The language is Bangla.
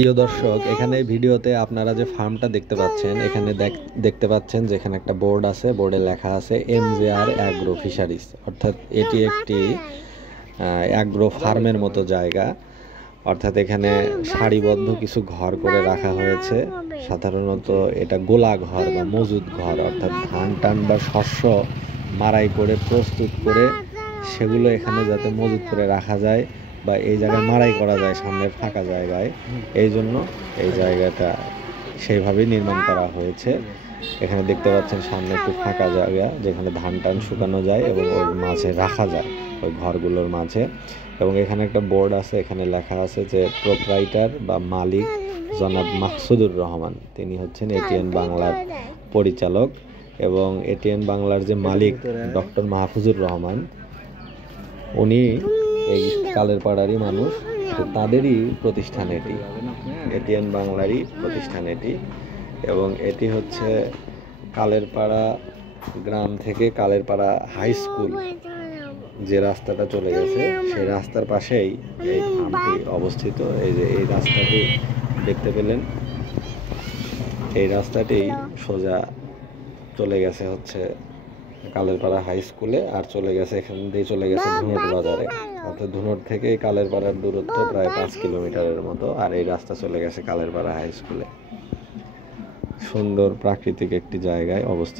প্রিয় দর্শক, এখানে ভিডিওতে আপনারা যে ফার্মটা দেখতে পাচ্ছেন, এখানে দেখতে পাচ্ছেন যে এখানে একটা বোর্ড আছে, বোর্ডে লেখা আছে MJR অ্যাগ্রো ফিশারিজ, অর্থাৎ এটি একটি অ্যাগ্রো ফার্মের মতো জায়গা। অর্থাৎ এখানে সারিবদ্ধ কিছু ঘর করে রাখা হয়েছে। সাধারণত এটা গোলা ঘর বা মজুদ ঘর, অর্থাৎ ধান টান বা শস্য মাড়াই করে প্রস্তুত করে সেগুলো এখানে যাতে মজুদ করে রাখা যায় বা এই জায়গায় মাড়াই করা যায় সামনের ফাঁকা জায়গায়, এই জন্য এই জায়গাটা সেইভাবেই নির্মাণ করা হয়েছে। এখানে দেখতে পাচ্ছেন সামনে একটু ফাঁকা জায়গা যেখানে ধান টান শুকানো যায় এবং ওর মাঝে রাখা যায়, ওই ঘরগুলোর মাঝে। এবং এখানে একটা বোর্ড আছে, এখানে লেখা আছে যে প্রোপ্রাইটার বা মালিক জনাব মাকসুদুর রহমান, তিনি হচ্ছেন এটিএন বাংলার পরিচালক। এবং এটিএন বাংলার যে মালিক ডক্টর মাহফুজুর রহমান, উনি এই কালের পাড়ারই মানুষ, তো তাদেরই প্রতিষ্ঠান এটি, এটিএন বাংলারই প্রতিষ্ঠান এটি। এবং এটি হচ্ছে কালের পাড়া গ্রাম থেকে কালের পাড়া হাই স্কুল যে রাস্তাটা চলে গেছে, সেই রাস্তার পাশেই এই ফার্মটি অবস্থিত। এই যে এই রাস্তাটি দেখতে পেলেন, এই রাস্তাটি সোজা চলে গেছে হচ্ছে কালের পাড়া হাই স্কুলে, আর চলে গেছে এখান দিয়ে চলে গেছে ধুনট বাজারে। অর্থাৎ ধুনট থেকে কালের পাড়ার দূরত্ব প্রায় 5 কিলোমিটারের মতো, আর এই রাস্তা চলে গেছে কালের পাড়া হাই স্কুলে। সুন্দর প্রাকৃতিক একটি জায়গায় অবস্থিত।